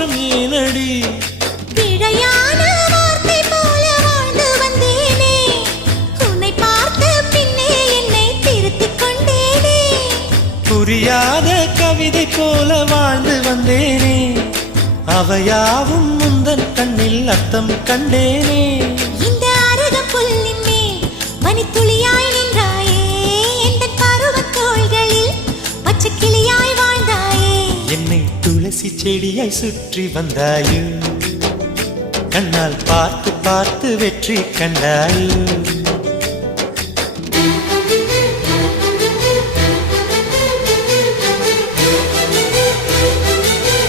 மாற்றம் ஏனடி? பிழையான வார்த்தை போல வாழ்ந்து வந்தேனே, உன்னை பார்த்த பின்னே என்னை திருத்திக் கொண்டேனே. புரியாத கவிதை போல வாழ்ந்து வந்தேனே, அவையாவும் முந்தன் கண்ணில் அர்த்தம் கண்டேனே. இந்த அருகம் புல்லின் மேல் மணித்துளியாய் நின்றாயே, எந்த பருவத் தோள்களில் பச்சை கிளியாய் வாழ்ந்தாயே. என்னை துளசி செடியாய் சுற்றி வந்தாயோ, கண்ணால் பார்த்து பார்த்து வெற்றி கண்டாயோ.